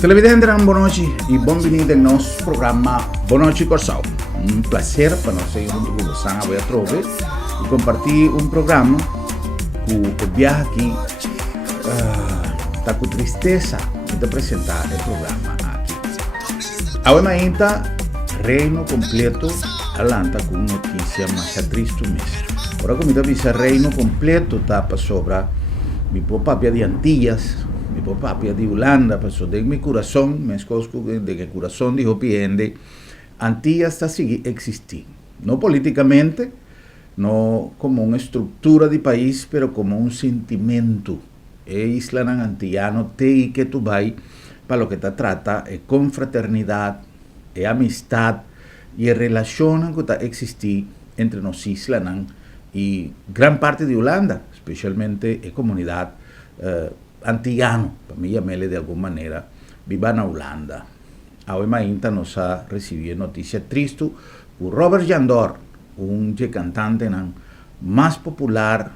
Televidente, boa noite e bem-vindo ao nosso programa Boa Noite Corsal. Prazer para nós seguir junto com você a trove e compartilhar programa que o viaje aqui está com tristeza de apresentar o programa aqui. Agora ainda, Reino Completo adelanta com notícia mais triste mesmo. Agora como eu disse, Reino Completo está para sobra mi papá de Antillas, mi papá de Holanda, pasó de mi corazón, me escosco de que corazón dijo piende, Antillas está sigue existir, no políticamente, no como una estructura de país, pero como un sentimiento. Isla antillano te que tu vai para lo que te trata con fraternidad, amistad y relación que está existir entre nos islas y gran parte de Holanda, especialmente la comunidad antillano, para mí llamarle de alguna manera, vivan en Holanda. Ahora ainda nos ha recibido noticia triste por Robert Jandor, un cantante más popular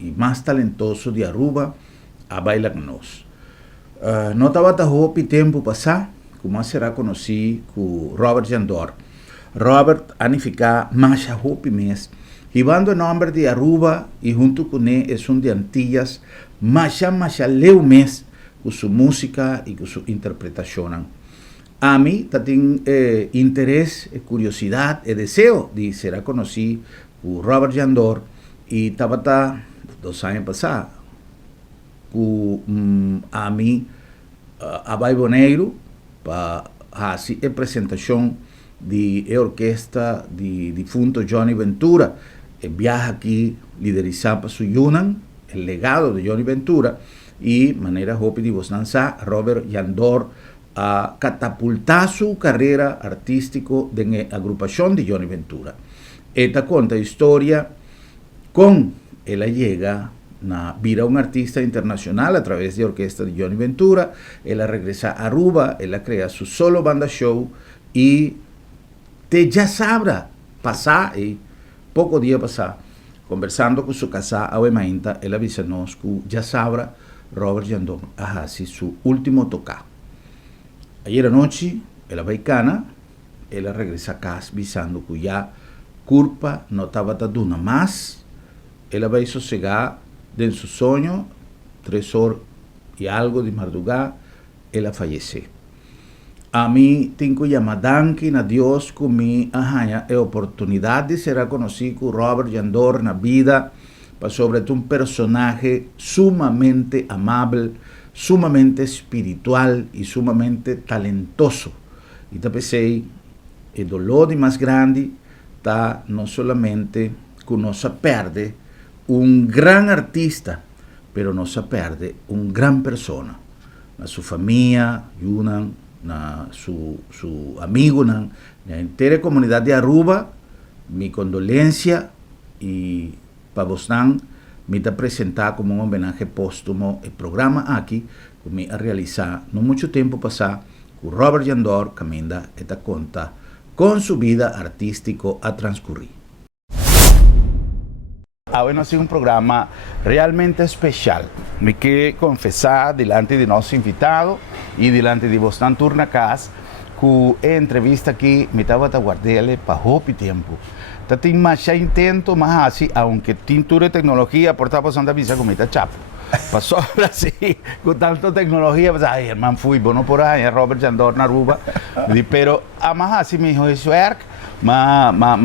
y más talentoso de Aruba, a bailar con nos. No estaba tan tiempo pasar, como será conocido con Robert Jandor. Robert anifica más hopi mes, llevando el nombre de Aruba y junto con él es un de Antillas, más leu mes con su música y con su interpretación. A mí tengo interés, curiosidad y deseo de ser conocido por Robert Jandor y estaba 2 años pasados con a mí a Baiboneiro para hacer la presentación de la orquesta de difunto Johnny Ventura. El viaje aquí liderizado por su Yunan, el legado de Johnny Ventura, y manera hopi de Bosnanza, Robert Jandor a catapultar su carrera artística en la agrupación de Johnny Ventura. Esta cuenta historia con ella llega a vida un artista internacional a través de la orquesta de Johnny Ventura. Ella regresa a Aruba, ella crea su solo banda show y te ya sabrá pasar y poco día pasar conversando con su casa a Wemainta, él avísanos que ya sabrá Robert Jandor así su último toca. Ayer anoche, ella baicana, ella regresa a casa avisando que ya culpa no estaba dando más, ella va a sosegar de su sueño, 3 horas y algo de madrugada, ella fallece. A mí tengo llamadanki a Dios con mi oportunidad de ser conocido con Robert Jandor en la vida, para sobre todo un personaje sumamente amable, sumamente espiritual y sumamente talentoso. Y te pensé, el dolor más grande está no solamente que no se pierde un gran artista, pero no se pierde un gran persona. A su familia, Yunan, su amigo, la entera comunidad de Aruba, mi condolencia y para vos me da presentar como un homenaje póstumo el programa aquí que me ha realizado no mucho tiempo pasado con Robert Jandor, que me da esta cuenta con su vida artístico a transcurrir. Ahora ha sido un programa realmente especial. Me quiero confesar delante de nuestro invitado y delante de Boston Turnacas que la entrevista aquí me estaba guardando para poco tiempo. Tengo más intento, más así, aunque tintura tecnología, por estar pasando a visa como está chapo. Pasó así, con tanta tecnología, pues, ay, hermano, fui bueno por ahí, Robert Jandor, Naruba, pero más así me dijo, eso es me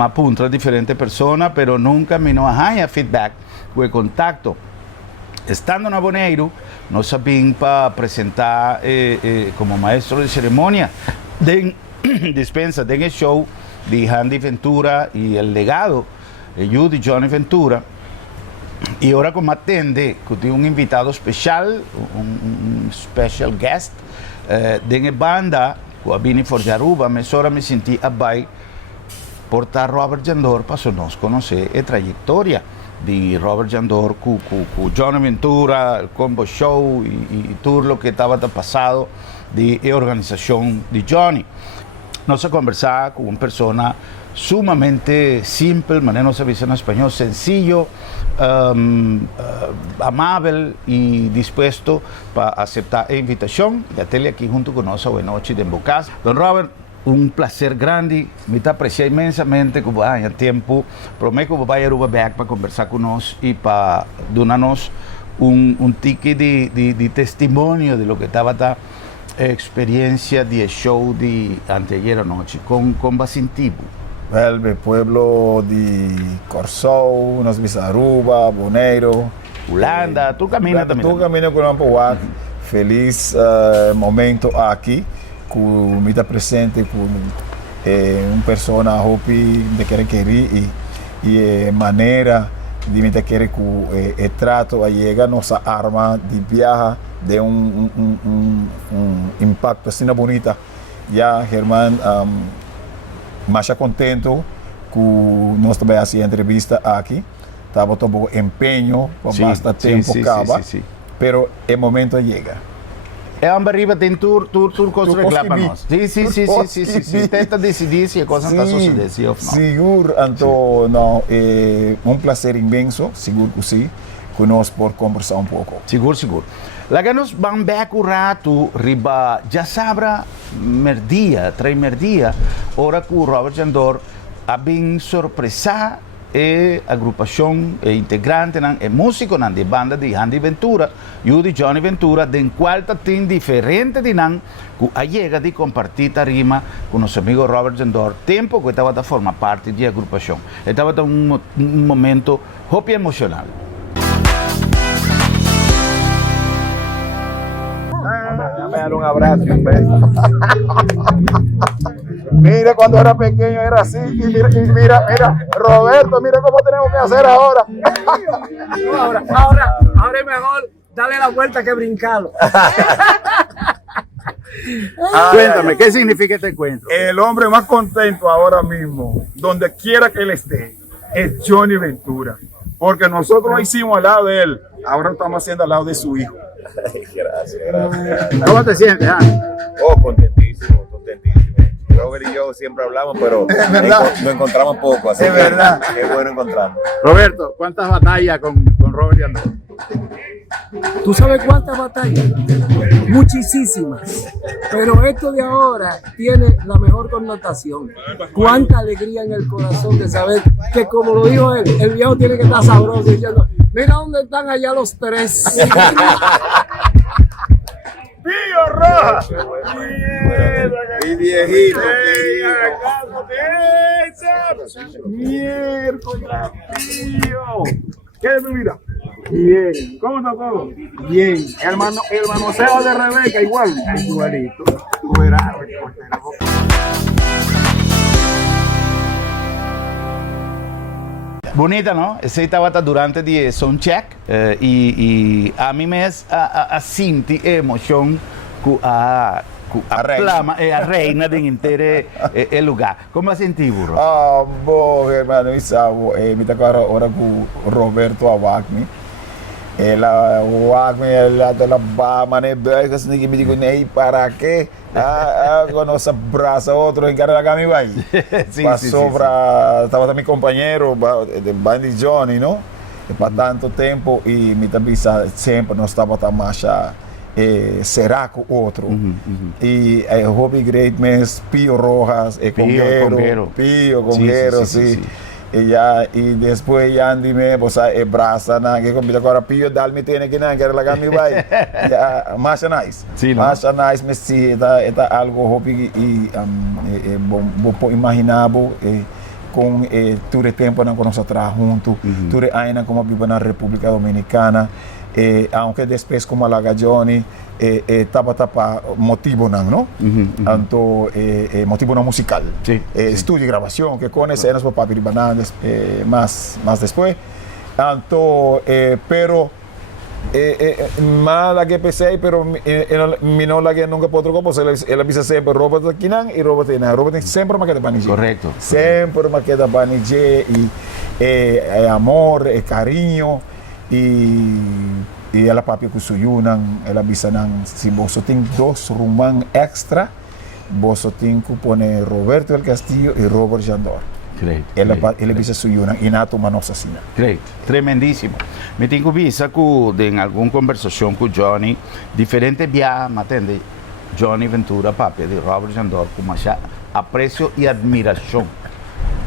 apunta a diferentes personas, pero nunca me no hay feedback o contacto. Estando en Aboneiro, no sabían para presentar como maestro de ceremonia de dispensa de show de Andy Ventura y el legado de Johnny Ventura. Y ahora como atende, que tengo un invitado especial, un special guest de la banda, que viene por Aruba, me sentí abai portar Robert Jandor para nos conocer la trayectoria de Robert Jandor con Johnny Ventura, el combo show y todo lo que estaba pasado de la organización de Johnny. Nos conversaba con una persona sumamente simple, manejo de servicio en español, sencillo, amable y dispuesto para aceptar la invitación. Ya tele aquí junto con nosotros buenas noches de Embocas. Don Robert, un placer grande, me aprecio inmensamente que vaya tiempo, prometo que vaya a back para conversar con nosotros y para darnos un ticket de testimonio de lo que estaba esta experiencia de show de anteayer anoche con Basintibu. El pueblo de Corsou, Nos Bisaruba, Boneiro, Holanda, tú caminas también. Tú caminas con Ampoac. Feliz momento aqui, com me está presente com uma persona hopi de querer e maneira de me querer com trato a chegar nossa arma de viaja de impacto assim bonita. Já Germán mais contento com nós também assim entrevista aqui. Estava todo empenho para bastante tempo acaba. Pero el momento llega. Arriba tem tour coisa reclama nós. Sim. Tenta decidir se a coisa está sucedendo, sim ou não. Seguro, então, não, um prazer imenso, seguro que sim, conosco por conversar um pouco. Seguro. Lá que nós vamos back um rato, riba, já sabra, merdia, hora que o Robert Jandor ha bem surpresa agrupação integrante e músico de banda de Andy Ventura e de Johnny Ventura, den qual tem diferente de nan que a chega de compartir tarima com nosso amigo Robert Jandor, tempo que estava a formar parte da agrupação. Estava um momento hopi emocional. Me dar un abrazo y un beso. Mira, cuando era pequeño era así. Y mira, Roberto, mira cómo tenemos que hacer ahora. Ahora es mejor darle la vuelta que brincarlo. Cuéntame, ¿qué significa este encuentro? El hombre más contento ahora mismo, donde quiera que él esté, es Johnny Ventura. Porque nosotros lo hicimos al lado de él, ahora lo estamos haciendo al lado de su hijo. Gracias. ¿Cómo te sientes? Contentísimo. Robert y yo siempre hablamos, pero nos encontramos poco, así es verdad. Qué bueno encontrarnos. Roberto, ¿cuántas batallas con Robert Jandor? ¿Tú sabes cuántas batallas? Muchísimas. Pero esto de ahora tiene la mejor connotación. Cuánta alegría en el corazón de saber que, como lo dijo él, el viejo tiene que estar sabroso diciendo, mira dónde están allá los tres. ¡Pío Roja! Mi viejito, ¡Miércoles, Pío! ¿Qué es tu vida? Bien. ¿Cómo está todo? Bien. El manoseo de Rebeca igual. Igualito. Tú verás. Bonita, ¿no? Ese estaba durante el soundcheck y a mí me senti emoción que a reina de entero el lugar. ¿Cómo sentí, burro? Bom, hermano, me está ahora con Roberto Awakmi. Ela va manejar assim que me digo nem para quê com nossa braça outro em cara da Gami vai passou para estava também companheiro de banda Johnny, não para tanto tempo e me também sempre nós estava a marcha será com outro e Hobby Great Mess Pio Rojas Pio Conguero sim. Y después ya andime, pues braza na que compita agora Pio Dalmi tiene que na que era la Gami vai. Ya más nice. Sí, más nice me sí está algo hobby y bom imaginable com todo o tempo nós conosco atrás junto, todo ainda como vive na República Dominicana, aunque depois como a Johnny tapa motivo não, então motivo não musical, estúdio e gravação que conhecemos por Papi Bananas, mais depois, então pero más la que pensé, pero no la que nunca puedo como él avisa siempre Robert aquí y Robert siempre me queda panille. Correcto. Siempre me queda panille y amor, cariño y ela papi que suyunan, ela avisan si vos tiene dos rumán extra, vos tiene que poner Roberto del Castillo y Robert Jandor. Great. Ele bisa suyuna inato manosasina. Great, tremendíssimo. Me tenho visto em alguma conversação com Johnny, diferente via, matende, Johnny Ventura, papi, de Robert Jandor, com mais apreço e admiração.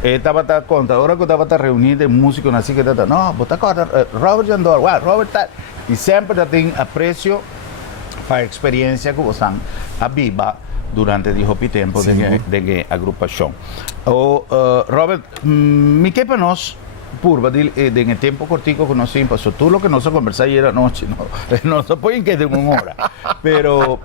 Estava a conta, agora que eu estava reunido de músicos assim que estava, não, bota conta, Robert Jandor, Robert tá, e sempre tem apreço para a experiência que você a viva durante o hopi tempo de agrupação. Robert, me que para nós, purva, de tempo cortico que nós temos, passou tudo o que nós conversamos era noite, não se pode que de uma hora, pero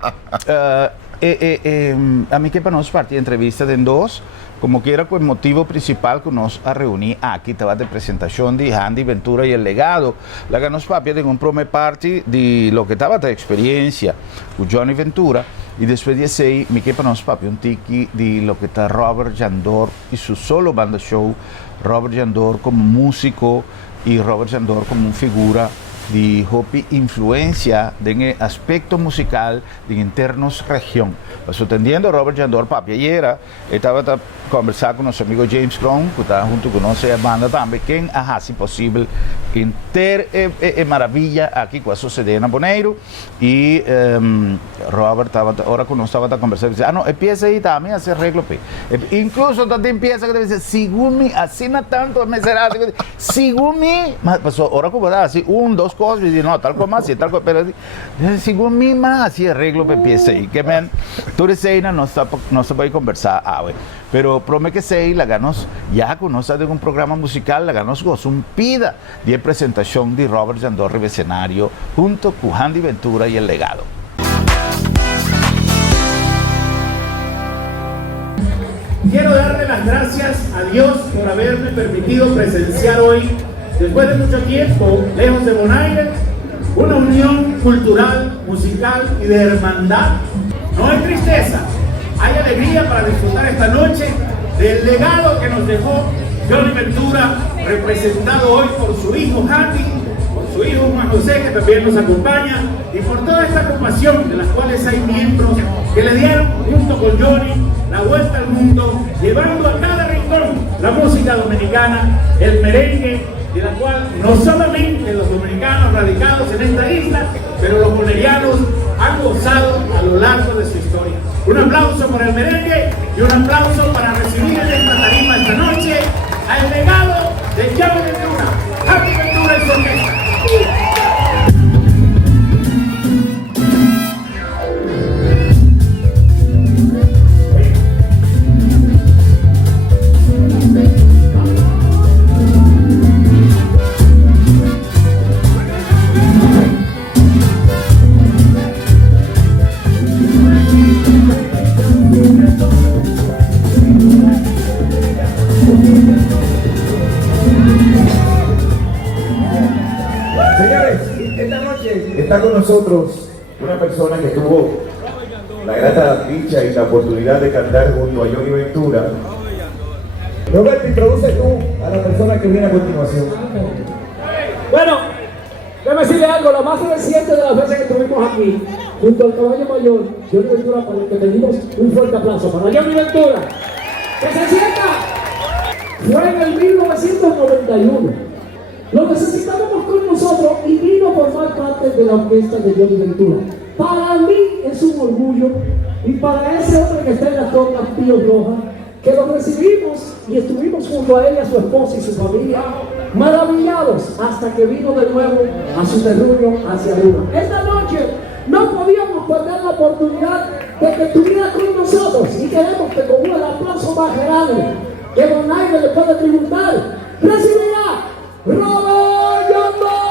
a mí que para nós parte entrevista de dois, como que era el motivo principal que nos a reunir aquí, estaba de presentación de Handy Ventura y el legado. La que nos papi de un prome parte de lo que estaba de experiencia con Johnny Ventura y después de ese, me quepa nos papi un tiki de lo que está Robert Jandor y su solo banda show, Robert Jandor como músico y Robert Jandor como una figura de hopi influencia en el aspecto musical de internos región. Pues entendiendo Robert Jandor, papi, ayer estaba conversando con nuestro amigo James Brown, que está junto con nuestra banda también, que hace posible maravilla aquí con sucede en Bonaire. Y Robert estaba ahora con nosotros estaba conversando y dice, no, empieza ahí también a hacer arreglo. Incluso también empieza que dice, según mí, así no tanto, me será, según mí, pues ahora como da, así, dos cosas, y dice, no, tal cosa, y tal cosa, pero según mí, más así arreglo, empieza ahí, que men, tú dices, no se puede conversar, pero promete que sei, la ganos, ya conoce de un programa musical, la ganos gozo un pida de presentación de Robert Jandor en escenario junto con Handy Ventura y el legado. Quiero darle las gracias a Dios por haberme permitido presenciar hoy, después de mucho tiempo, lejos de Bonaire, una unión cultural, musical y de hermandad. No hay tristeza, hay alegría para disfrutar esta noche del legado que nos dejó Johnny Ventura, representado hoy por su hijo Handy, por su hijo Juan José, que también nos acompaña, y por toda esta agrupación de las cuales hay miembros que le dieron junto con Johnny la vuelta al mundo, llevando a cada rincón la música dominicana, el merengue, de la cual no solamente los dominicanos radicados en esta isla, pero los bonerianos han gozado a lo largo de su historia. Un aplauso para el merengue y un aplauso para recibir en esta tarima esta noche al legado de Johnny Ventura, Handy Ventura y su orquesta. Está con nosotros una persona que tuvo la grata dicha y la oportunidad de cantar junto a Johnny Ventura. Roberto, introduce tú a la persona que viene a continuación. Bueno, déjame decirle algo, lo más reciente de las veces que estuvimos aquí, junto al caballo mayor, Johnny Ventura, para el que pedimos un fuerte aplauso para Johnny Ventura. ¡Que se sienta! Fue en el 1991. Lo necesitábamos con nosotros y vino a formar parte de la orquesta de Johnny Ventura. Para mí es un orgullo, y para ese hombre que está en la torre Pío Roja, que lo recibimos y estuvimos junto a ella, su esposa y su familia, maravillados hasta que vino de nuevo a su terruño hacia arriba. Esta noche no podíamos perder la oportunidad de que estuviera con nosotros, y queremos que con un aplauso más grande que Bonaire le puede tributar, recibirá Robert Jandor.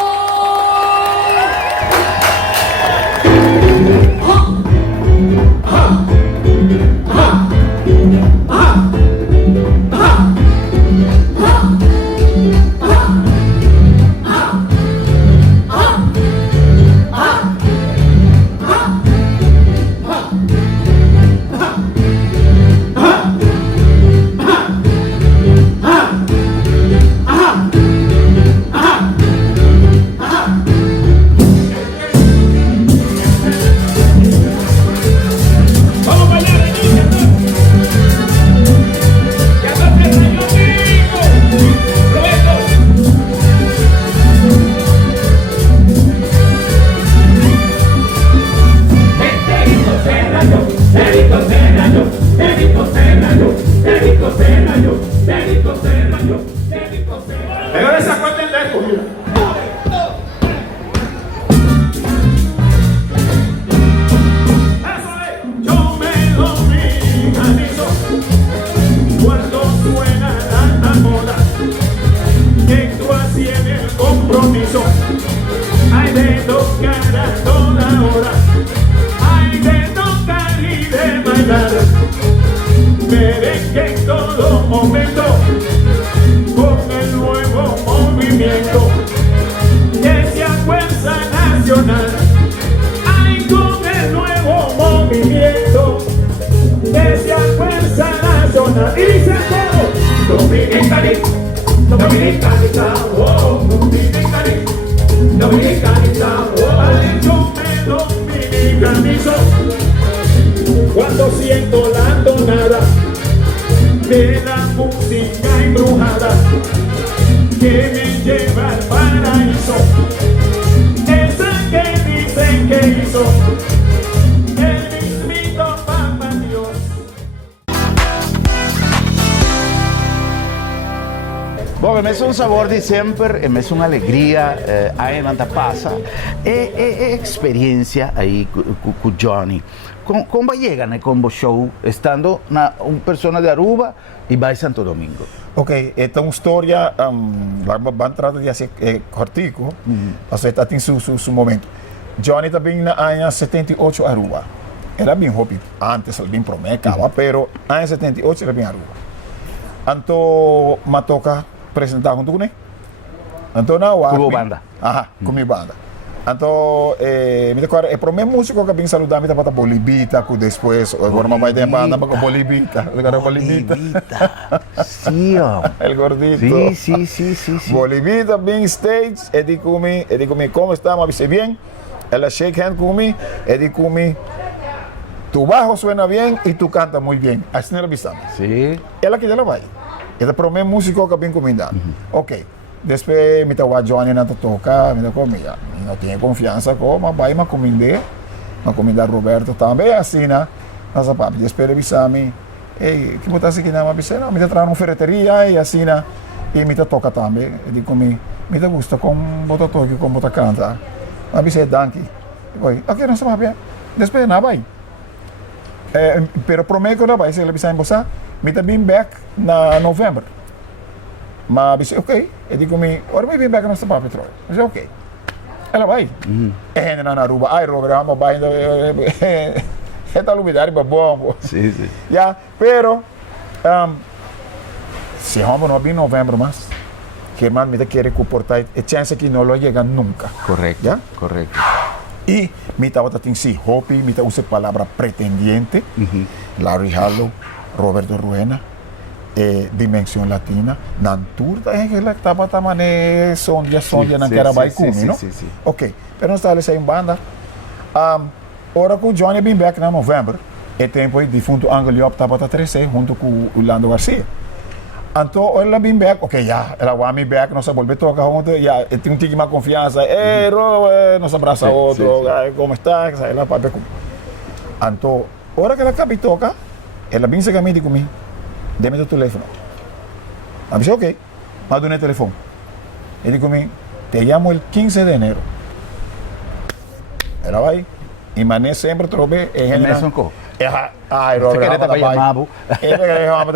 merengue en todo momento, con el nuevo movimiento que se fuerza nacional. Ay, con el nuevo movimiento que se fuerza nacional. Y dice todo, dominicanita, dominicanita, oh, dominicanita, dominicanita, oh, ay, yo me dominicanizo cuando siento la tonada de la música embrujada que me lleva al paraíso, esa que dicen que hizo el mismito Papá Dios. Bom, é um sabor de sempre, é uma alegria aí na passa. É experiência aí com o Johnny. Como chega né, com o show, estando uma pessoa de Aruba e vai Santo Domingo? Ok, esta é uma história, vamos tratar de ser cortico, mas está em seu momento. Johnny também na ano 78 Aruba. Era bem rápido, antes era bem promeca, pero ano 78 era bem Aruba. Então, me toca apresentar junto com ele. Então, na UAC. Com banda? Aham, com minha banda. Então, me decora, é para o mesmo músico que vem saludar, me dá para Bolibita, que depois, agora mamãe tem banda, mas com Bolibita. Bolibita. Sim, ó. El gordito. Sim. Bolivita, bem stage, ele come, como está, me avise bem. Ela shake hand conmigo, ele come, tu bajo suena bien y tu canta muy bien. Así no lo avisamos. Sim. Ela que ela vai. Ela para o mesmo músico que vem comigo. Ok. Depois, me tawa Johnny na toca, me comida. Não tinha confiança como, vai me comida Roberto também assim, né? Nossa papi, depois avisame, ei, que botar aqui na mabise, não, me trazer uma ferreteria e assim, né? E me toca também, ele come, me gusta com botar toque, com botar canta. Mabise danke. Oi, aqui não se vai. Depois na vai. Pero prometo na vai, se ele avisar em você, me tá bem back na novembro. Mas disse, ok. Eu digo, ora me vem back na Papi Troy. Eu disse, ok. Ela vai. É na Aruba. Ai, Robert, vamos vai. Esta lumidade é bom. Sim. Já, pero se vamos não em novembro mais, que irmão me quer comportar, é chance que não lo chega nunca. Correto. Já? Correto. E me estava tendo si hopi, me estava usando a palavra pretendiente, Larry Harlow, Roberto Ruena. Dimensão Latina, Nanturta é que ela estava também sonha na que era vai comigo, não? Ok, pero nós estamos em banda. Ora com o Johnny bem back na novembro, e tempo de defunto Angel Yop estava a 13 junto com o Lando Garcia. Então ela bem back, ok, já, ela vai me back, nós voltamos a tocar junto, já, tem um tique mais confiança, nós abraça outro, como está, ela vai back comigo. Então, hora que ela acaba de tocar, ela bem segamente comigo. Dê-me o telefone. Eu disse, ok, mas dê o telefone. Ele disse, te llamo el 15 de enero. Ela vai. E mané sempre trove. É mesmo co? Ai, Robert, vamos para chamar. Vamos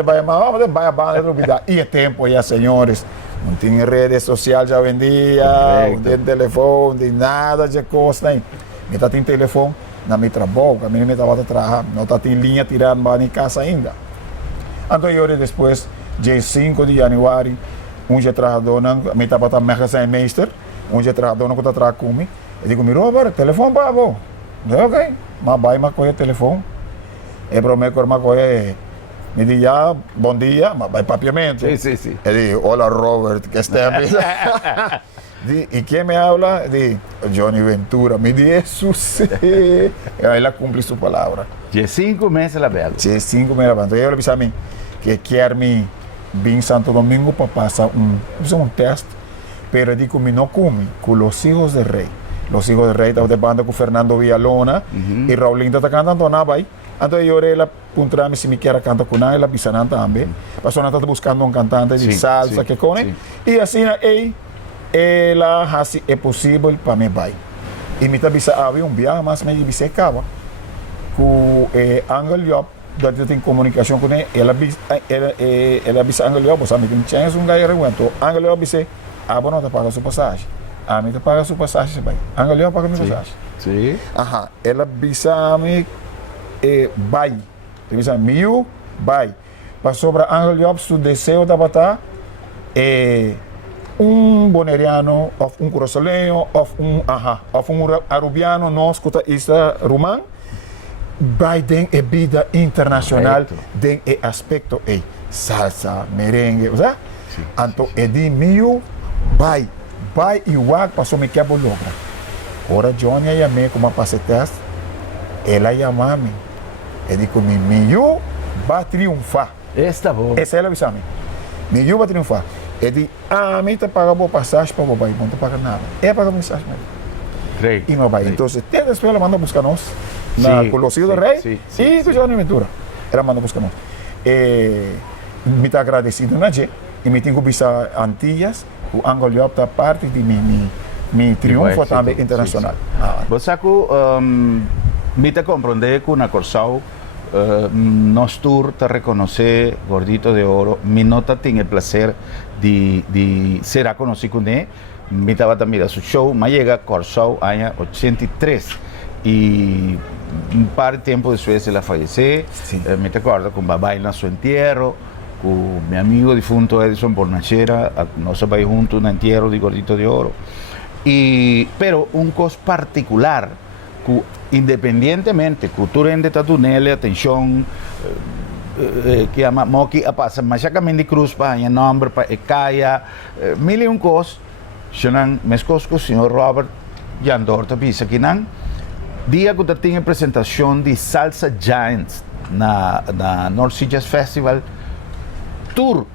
para chamar, vamos para banda. E é tempo já, senhores. Não tem redes sociais já hoje em dia, não tem telefone, não tem nada de coisa. Me está tem telefone na minha trabalho, a minha estava a trabalhar, não está tem linha tirando para em casa ainda. Então, eu depois, dia 5 de janeiro, já trabalhou, me estava a mercação meister, já trabalhou, não está trabalhando comigo. Eu digo, Robert, telefone para você. Eu digo, ok, mas vai, mas coisa telefone. É para mim, mas coisa, me diz, bom dia, mas vai papiamento. Sim. Eu digo, olá, Robert, que está bem? E quem me habla? Diz, Johnny Ventura, me diz Jesus. Ela cumpre sua palavra. De 5 meses ela veio. De 5 meses ela veio. Então, ela disse a mim que quer me vir em Santo Domingo para passar um teste, pero eu digo, não come com os hijos de rei. Os hijos de rei estavam de banda com Fernando Villalona e Raulinda está cantando na vai. Então, eu ela perguntou se me quer cantar com ela, avisaram também. A pessoa está buscando cantante de salsa que cone. E assim, ela assim é possível para me vai. E me avisa havia viagem, mas me avisa acaba com Angel Yop, eu tenho comunicação com ele, ela avisa Angel Yop, sabe, tem chance ganhar reguento. Angel Yop disse, não te paga sua passagem. Me te paga sua passagem, você vai. Angel Yop paga minha passagem. Sim. Ela avisa-me, vai. Ela avisa, vai. Pasó para Ángel Job, su deseo de matar un boneriano, o un curazoleño, o un arubiano, no escuta isla rumán, vai den e vida internacional, den e aspecto salsa, merengue, o sea, anto edi mio, vai igual pasó me quebra logra. Ora Johnny a llamé como pacetas, ela llamame, e dico mio va triunfar. Esta boa. Essa é a visão. Mio va triunfar. E di, mim te paga boa passagem para o pai, não te paga nada. É paga mensagem. Great. E meu pai, então, tem después ela manda buscar nós, com los hijos do rei, e com Johnny Ventura. Ela manda buscar nós. Me está agradecido na G, e me tenho visto Antillas, o Angolio está parte de mi triunfo também internacional. Você me te compreende que na Corsau nos tour te reconoce Gordito de Oro, mi nota tiene el placer de ser conocido con él. Me estaba también a su show, me llega Corsau año 83 y un par de tiempo después él falleció. Me recuerdo con Babay en su entierro, con mi amigo difunto Edison Bornachera, nos vamos juntos en un entierro de Gordito de Oro. Pero un cos particular, independientemente, cultura en Tatunele, atención, que llama Moki, pasa, Machacamin de Cruz, para el nombre, para Ekaya, mil y un cos, Shonan Mescosco, señor Robert, Yandor, Tapisa, Kinan, día que tiene presentación de Salsa Giants, na North Sea Jazz Festival, tour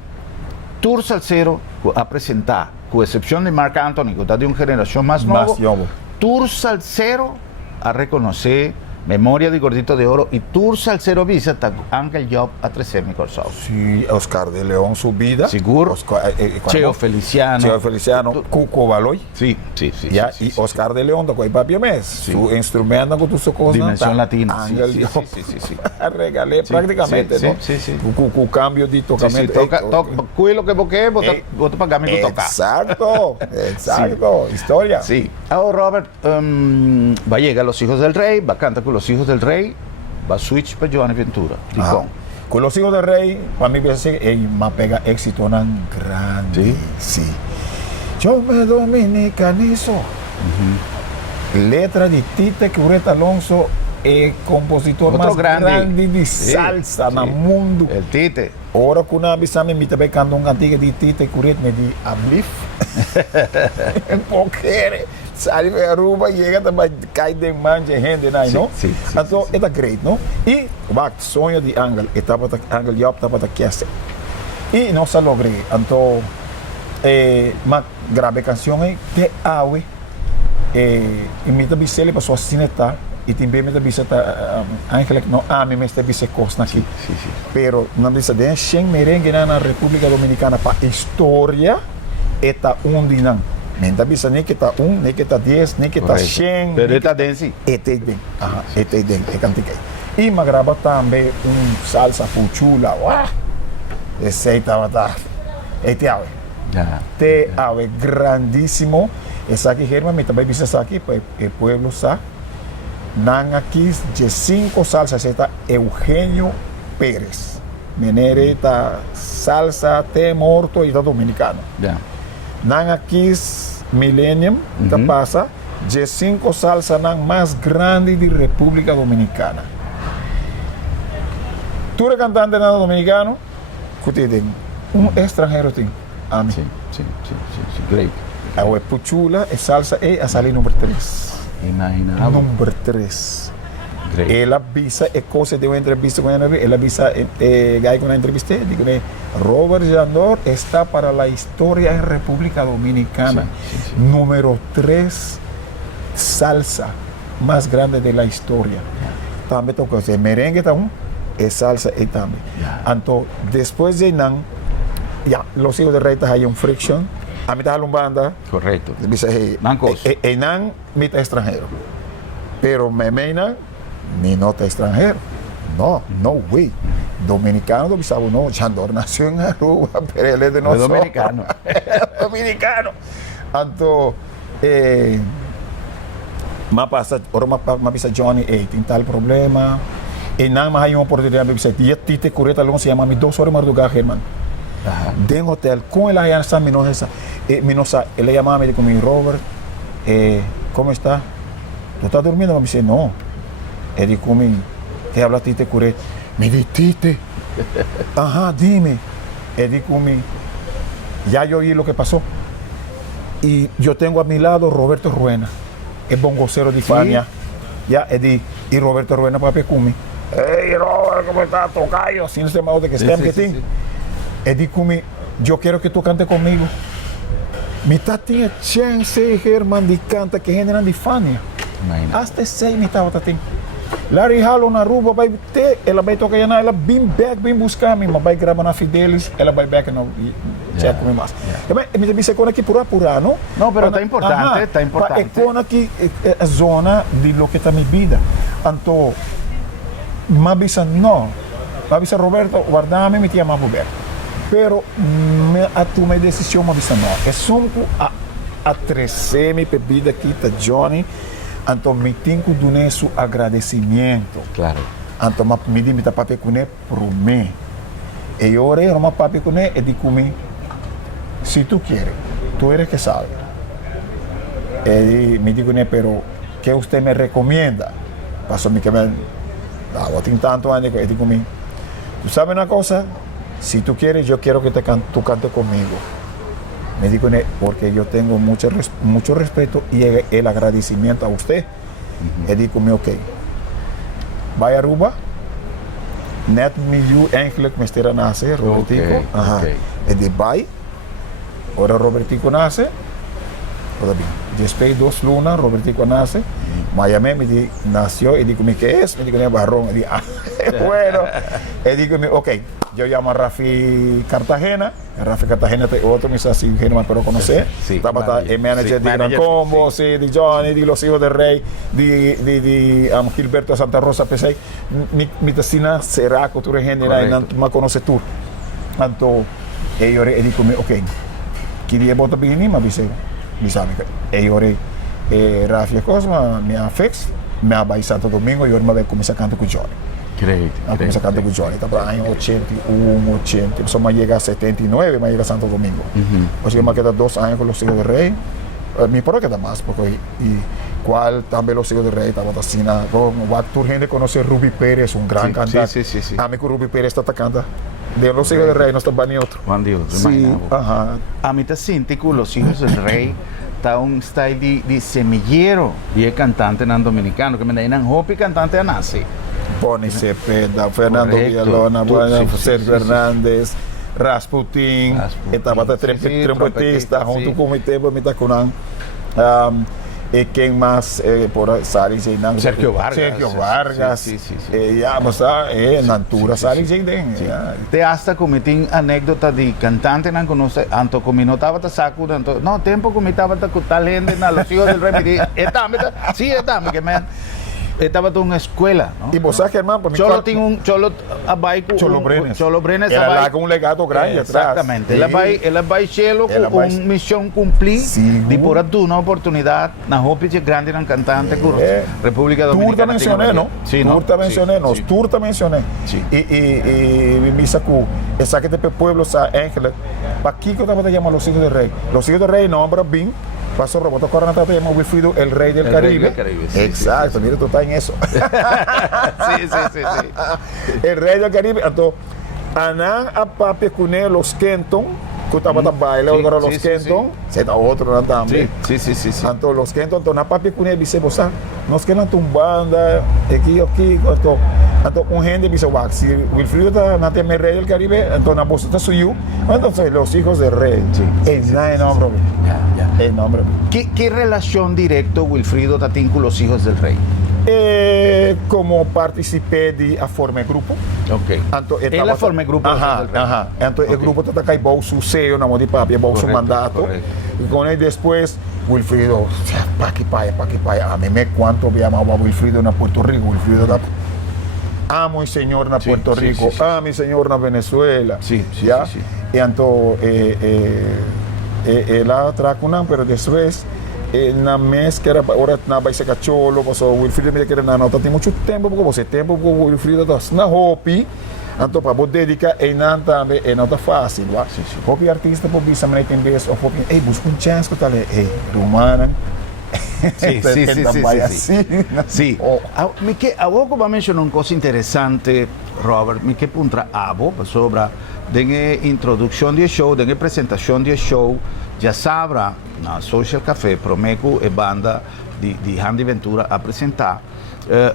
salsero, a presentar, con excepción de Marc Anthony, que está de una generación más nueva, tour salsero, a reconocer Memoria de Gordito de Oro y Tour Salsero Visa Ángel Job a 13 mi Corsau. Sí, Oscar de León Subida. Seguro. Cheo Feliciano, Cuco Baloy. Sí. Y Oscar de León tocó Papi Mes. Su instrumento con tus cosas. Dimensión Latina. Ángel Job. Regalé prácticamente, ¿no? Sí. Cu cambio de tocamiento. Cuide lo que porque vos te pagas mi tocar. Exacto. Historia. Sí. Ahora Robert va a llegar Los Hijos del Rey, va a cantar con Los Hijos del Rey, va a switch para Johnny Ventura. Con Los Hijos del Rey, para mí me pega éxito tan grande. Sí. Yo me dominicanizo. Letra de Tite Cureta Alonso, el compositor otro más grande de salsa en el mundo. El Tite. Ahora que una vez me está becando un cantiga de Tite Cureta, me di Ablif. Porque sale de Aruba y llega também cai de manja gente, não? Então, é great, não? E o sonho de Ángel, Ángel Job estava aqui assim. E não se logrei. Então, uma grave canção aí, que aue, e me também se ele passou a cinetar, e também me também está Ángel, não, me está bem se costa aqui. Pero, não diz, tem 100 merengue na República Dominicana para história, eta onde não. Nem tá bisa nem que tá nem que tá 10, nem que tá 100. Pero está dense. Este bem. Este bem, é cantiga. E me grava também salsa puchula. Esse aí tava Este ave. Te ave grandíssimo. Essa aqui Germa me também bisa aqui para o pueblo sa. Nan aqui de 5 salsas está Eugenio Pérez. Menereta salsa te morto e tá dominicano. Nan aqui Millennium, que passa de 5 salsa mais grande de República Dominicana. Tu é cantante nada dominicano, que tem estrangeiro tem. Sim. Great. A Puchula, a salsa é a salir número 3. Imagina. Número 3. Ela avisa, é coisa de uma entrevista com ele, ela avisa, com uma entrevista, digo, Robert Jandor está para a história em República Dominicana. Número 3 salsa mais grande da história. Também toca, merengue também, é salsa e também. Então, depois de não, Los Hijos del Rey está aí friction, a mí está banda. Correcto. Dice, não, me está estrangeiro. Pero me meina, mi nota extranjero. No way. Dominicano, no. Jandor nació en Aruba, pero él es de nosotros. Dominicano. Dominicano. Entonces, ahora me pasa Johnny, tem tal problema. E nada mais hay uma oportunidade de dizer, dia tite cureta longe se llama mi 2 horas de madrugada, hermano. Den hotel com ela já está minosa, ele chamava me comigo, Robert, como está? Tu está dormindo? Me disse, não. Ele comigo, te habla tite cureta. Me diz, tite. Ajá, dime. Ele comigo, ya yo oí lo que pasó. Y yo tengo a mi lado Roberto Ruena, el bongocero de Fania. Ya, y Roberto Ruena papi comigo. Hey Robert, ¿cómo estás? Tocayo, sin ese modo de que esté sí. Él dijo, yo quiero que tú cantes conmigo. Mitad tiene chance, hermano, de canta que generan de Fania. Hasta 6 mitad tatim. Larry Halo na rua vai ter, ela vai tocar na ela bem back, bem buscar me, mas vai gravar na Fidelis, ela vai back no check com mais. Me disse quando aqui por não? No, pero está importante, está importante. É quando aqui a zona de lo que está minha vida. Então, me avisa não. Me avisa Roberto, guardame me tinha mais Roberto. Pero a tua decisão me avisa não. É só a 13 me bebida aqui tá Johnny. Então, me tenho que dar seu agradecimento. Claro. Então, me diz, me está papi com ele por mim. E eu orei, uma papi com ele, e digo comigo, se tu queres, tu eres que sabe. E me digo, pero, que você me recomenda? Passou me que me... eu tenho tanto anos, e digo comigo, tu sabe uma coisa? Se tu queres, eu quero que tu cante comigo. Me digo, porque yo tengo mucho respeto y el agradecimiento a usted. Y digo, ok, vaya a Aruba, net me you eigenlijk me estira nace, Robertico. Y digo, bye, ahora Robertico nace, después 2 lunas, Robertico nace, Miami me nació y digo, ¿qué es? Me digo, Barrón. Y digo, bueno. Y digo, ok, yo llamo a Rafi Cartagena. Rafi Cartagena es otro, me dice así, no me puedo conocer. Estaba el manager de Gran Combo, de Johnny, de Los Hijos del Rey, de Gilberto Santa Rosa, pensei, mi tecina será cultura general, y no me conoce tú. Entonces, yo digo, ok, quería botar bien, me avisé. Eu Rafi Cosma, minha fix, minha vai Santo Domingo e eu me começar a cantar com o Johnny. Great. Começar a cantar com o Johnny. Estava em 81, 80, só me chega a 79, me chega a Santo Domingo. Hoje eu me queda 2 anos com Los Hijos del Rey. Me pode quedar mais, porque qual também Los Hijos del Rey estava assim, o actor gente conhece Ruby Pérez, grande cantante. Sí. A mim com Ruby Pérez está cantando. De Los Hijos del Rey, no está ni otro. Juan Dios, sí, ajá. A mí te siento que Los Hijos del Rey está un style de semillero y es cantante en dominicano, que me da en Hopi cantante a nazi. Bonnie Cepeda, Fernando Villalona, Sergio Hernández, Rasputin, estaba trompetista, junto con mi tempo, mi tacunan. E quem mais por Sari Zeidan? Sergio Vargas. Sí. Ya, mas Nantura Sari Zeidan. Te hasta cometí anécdota de cantante não conoce, anto como no estava saco, anto no tempo como estava com talento na Los Hijos del Rey, está, que man. Estava em uma escola, ¿no? E você, irmão, por mim, Cholo tinha Cholo abai com Cholo Brenes ela lá com legado grande atrás. Exatamente. Ela vai Chelo com uma missão cumprir de por tu uma oportunidade na Hopi grande na cantante com República Dominicana. Tour mencioné, ¿no? Sí, Tour te mencioné, no. Tour te mencioné. Y me sacó, esa que te pueblo sa Ángel, para aquí que te llama Los Hijos del Rey. Los Hijos del Rey nombra bien. Pasó Roberto Coronata, te llamó Wilfrido, el Rey del Caribe. Exacto, mira, tú estás en eso. Sí. El Rey del Caribe. Entonces, Anán a papi con los Kenton, que estaba en baile, ahora los Kenton, se da otro también. Sí. Entonces, los Kenton, entonces, a papi con él, dice, vos nos quedan tumbando, aquí, entonces, un gente dice, si Wilfrido está en el Rey del Caribe, entonces, vos estás suyo, entonces, los Hijos del Rey. Es nada, nombre. El nombre. ¿Qué relación directa Wilfrido Tatín con Los Hijos del Rey? Como participé de a forma grupo. Ok. Ela forma grupo. Ajá. Entonces, el grupo está acá y vos su sello, no de papi, vos su mandato. Y con él después, Wilfrido, pa' que paya. A mí me cuánto me llamaba Wilfrido en Puerto Rico. Wilfrido da... Amo y señor en Puerto Rico, amo y señor en Venezuela. Sí. Y entonces, él atraco, pero después, na mês que era ora na vai ser cacholo, passou o Wilfrido me querer na nota tem muito tempo porque você tempo porque o Wilfrido tá na hopi, então para poder dedicar e não também é nota fácil, va? Hopi artista por bisa me tem vez ou hopi, busca um chance que tá ali, romana. Sì, sì, sì, sì, sì. Mi che avevo mencionato una cosa interessante, Robert, mi che punta abo sopra delle introduzioni di show, delle presentazioni di show, già saprà na Social Café Promecu e banda di Handy Ventura a presentare,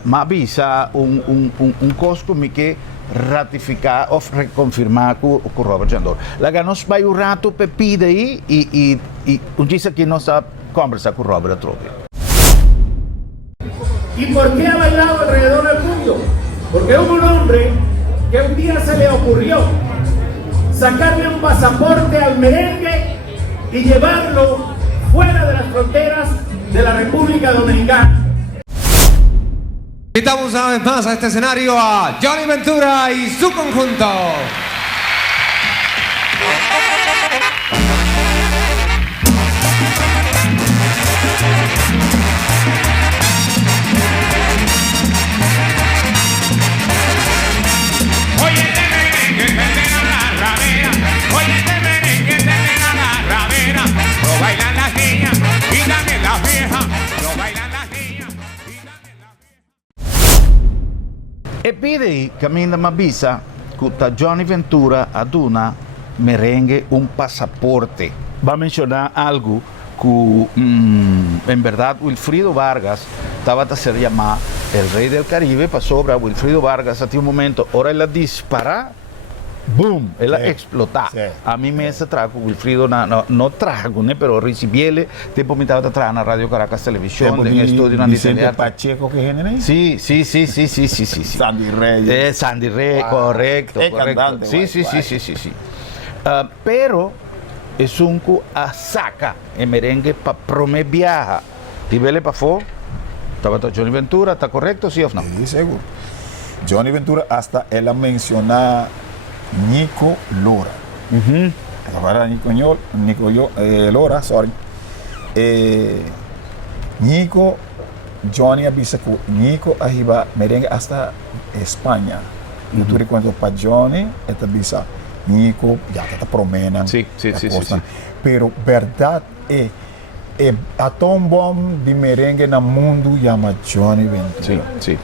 ma avvisa un costo mi che ratificare o confermare con Robert Jandor. La che non sbagliato per pidere e un gisa che non sa conversar con Robert Trovi. ¿Y por qué ha bailado alrededor del mundo? Porque hubo un hombre que un día se le ocurrió sacarle un pasaporte al merengue y llevarlo fuera de las fronteras de la República Dominicana. Invitamos una vez más a este escenario a Johnny Ventura y su conjunto. E pide cammina Mabisa con Johnny Ventura ad una merengue un pasaporte. Va a mencionar algo que en verdad Wilfrido Vargas estaba a ser llamado el rey del Caribe, para sobra Wilfrido Vargas a un momento, ahora él la dispara, boom, él la explota. Sí. A mí me se trajo Wilfrido, no trajo, pero recibíle, tipo me estaba atrás en la Radio Caracas Televisión, en el estudio de Vicente Pacheco que genera ahí. Sí. Sandy Reyes. Sandy Reyes, Wow. correcto. Es correcto. cantante, Sí. guay. Pero es un cu a saca en merengue para prometer viaja. Tibele para fo. Estaba Johnny Ventura, ¿está correcto, sí o no? Sí, seguro. Johnny Ventura hasta él ha mencionado Nico Lora. Ahora Nico Lora, sorry. Nico, Johnny avisa que Nico arriba merengue hasta España. Yo te recuerdo para Johnny, esta avisa Nico, ya está promenan. Sí. Pero verdad es a Tom Bomb de merengue na mundo llama Johnny Ventura. Sí.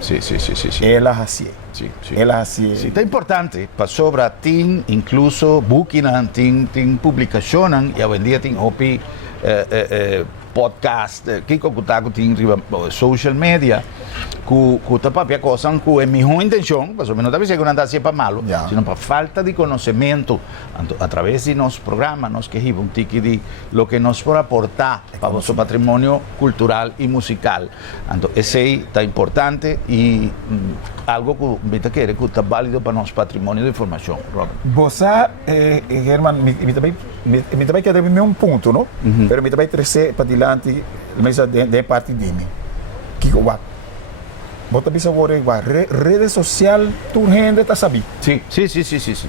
Él es así. Sí. Él es así. Sí, está importante, para sobra tin, incluso booking, tin publicacionan, y hoy en día tin hopi podcast, kiko kutaku tin riba social media, ku tapapia cosa, ku es mi intención, más o menos también que no anda para malo, Yeah. sino para falta de conocimiento, a través de nos programas, nos que un tiki de lo que nos por aportar para nuestro patrimonio cultural y musical. Entonces, ese está importante y algo que está válido para nuestro patrimonio de información, Robert. Você, Herman, me também quer dar um ponto, não? Pero me também trazer para diante, mas de parte de mim. Que eu bota bisa agora rede social, tu gente tá sabi. Sí.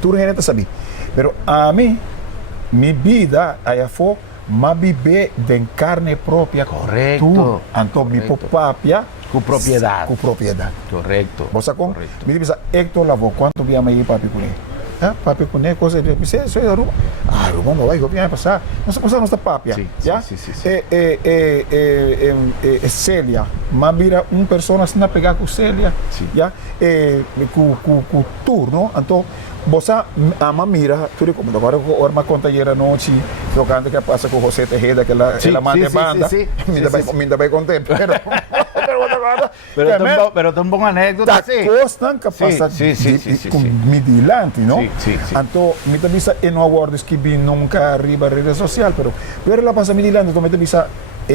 Tu gente tá sabi. Pero a mim, minha vida aí foi ma viver de carne própria. Correcto. Então me popapia Con propiedad. com propriedade. Correcto. Você com? Correcto. Me diz, Hector Lavo, quanto viama aí papi com ele? Papi com ele, coisa de... Você é da Aruba? Aruba não vai, eu viama passar. Não se passar nossa papia. Sí. Célia, mas vira pessoa assim, pegar com Célia. Sí. Já? Com turno, então... Você ama mira, tudo como agora o Orma conta era noite, tocando que passa com José Tejeda, que ela manda banda. Me dá bem contente, Pero tan buena anécdota, da costa que passa com midilante, não? Sí. Então, me dá vista em awards que vi nunca arriba rede social, pero ela passa midilante, então me dá vista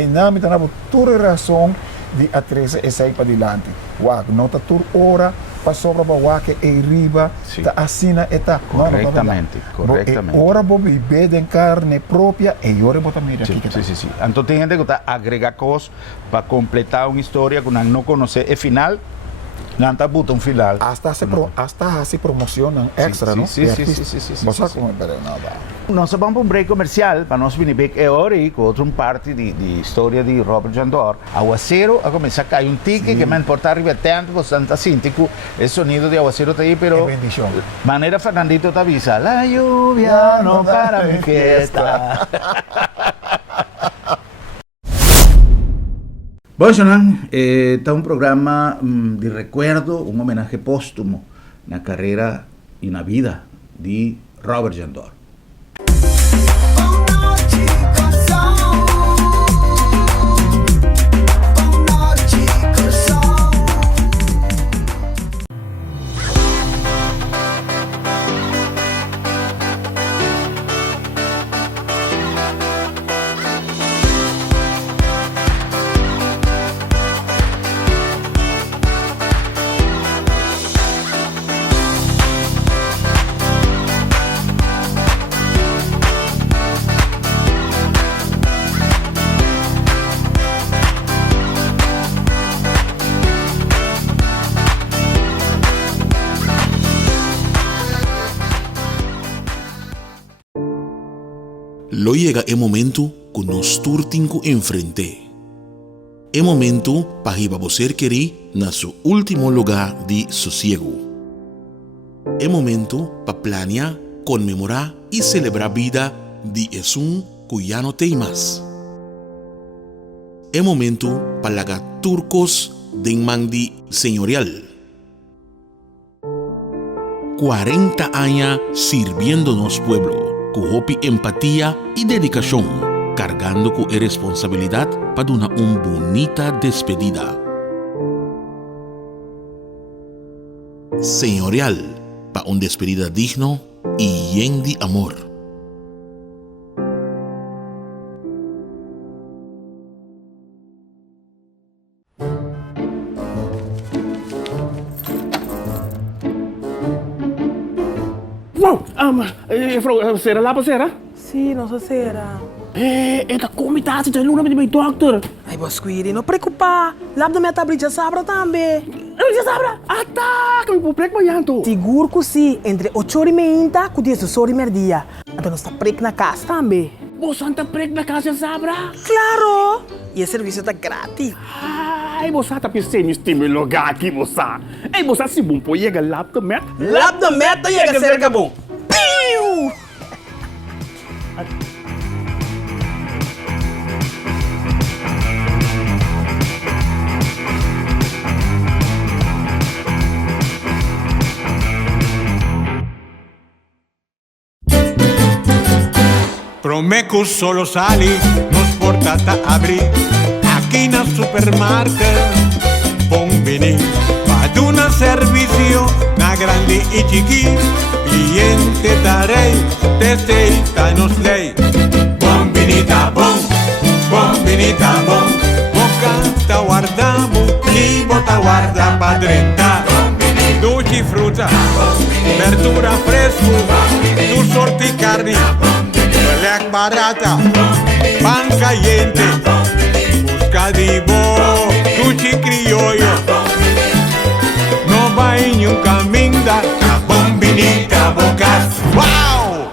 na me dá toda razão de atrás essa aí para dilante. Uau, não tá toda hora para sobra para que é riba, tá assina eta. Correctamente. Ora vou viver de carne própria e ora vou também aqui. Sí. Entonces tem gente que está agrega cosas para completar una historia que uno no conoce. El final, Nanta botón final. Hasta se promocionan extra, sí, ¿no? Sí. Vos sabés cómo pero nada. Nós vamos para um break comercial para nós vir back agora e com outra parte de história de Robert Jandor. Aguaceiro a começar a cair ticket que me importa arriba tanto por Santa Cíntico. El sonido de aguacero está aí, pero bendición. Manera Fernandito te avisa, la lluvia no para mi fiesta. Bom, Jonan, está um programa de recuerdo, um homenagem póstumo na carreira e na vida de Robert Jandor. Lo llega el momento que nos turtinco enfrente. El momento para que você querer na su último lugar de sosiego. El momento para planear, conmemorar y celebrar vida de Jesús que ya no tem más. El momento para lagar turcos de mandi señorial. 40 años sirviéndonos pueblo. Con hopi empatía y dedicación, cargando con responsabilidad para una bonita despedida. Señorial, para una despedida digno y lleno de amor. Wow, será lá para será? Sì, non so se era. Esta comitasse c'è l'una di mio doctor. Ai, Bosquiri, non preoccupare. L'abdo mi atabri sabra também. Já sabra? Tá, que me puprek ba yanto. Seguro que sim, entre 8 horas e meia e 10 horas e meia. Então nós está prek na casa também. Você anda prek na casa sabra? Claro! E o serviço está grátis. Ai, você tá pensando em lugar aqui, você. Ei, você se bom pode chegar lá do met. Lá do met chega cerca bom. Piu! Promeco solo sali, nos portata apri, aquí na supermarket, bombini, ad una servizio, na grandi e chiqui, cliente darei, testeita nos lei, bombinita bom, boca ta guardamo, limo ta guarda pa 30, dolci frutta, verdura fresco, tu sorti carni, Lec barata, pan caliente, busca de bo, cuchi criollo. No va en un camino da bombinita bocas. ¡Wow!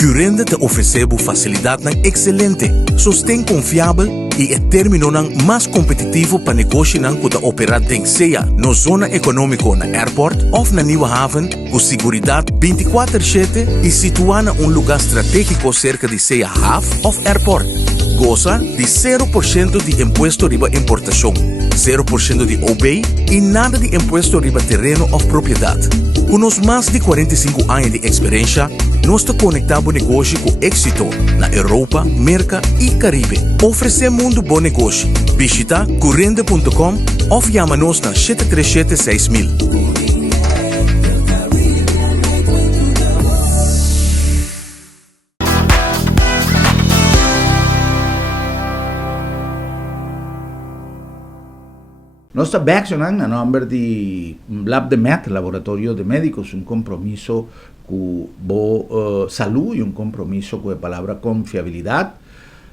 Currende te oferecemos facilidad excelente, sostén confiável e é termino mais competitivo para negócio que te operar em SEA, na zona econômica na airport ou na Nieuwe Haven, com segurança 24/7 e situada em lugar estratégico cerca de SEA Haven ou airport. Goza de 0% de imposto riba importação, 0% de OB e nada de imposto riba terreno ou propriedade. Com os mais de 45 anos de experiência, nós te conectamos negócio com êxito na Europa, América e Caribe. Oferecemos um bom negócio. Visita currende.com ou chama-nos na 737-6000. Nós também accionamos a nombre de Lab de Med, Laboratório de Médicos, um compromisso com boa saúde e um compromisso com a palavra confiabilidade.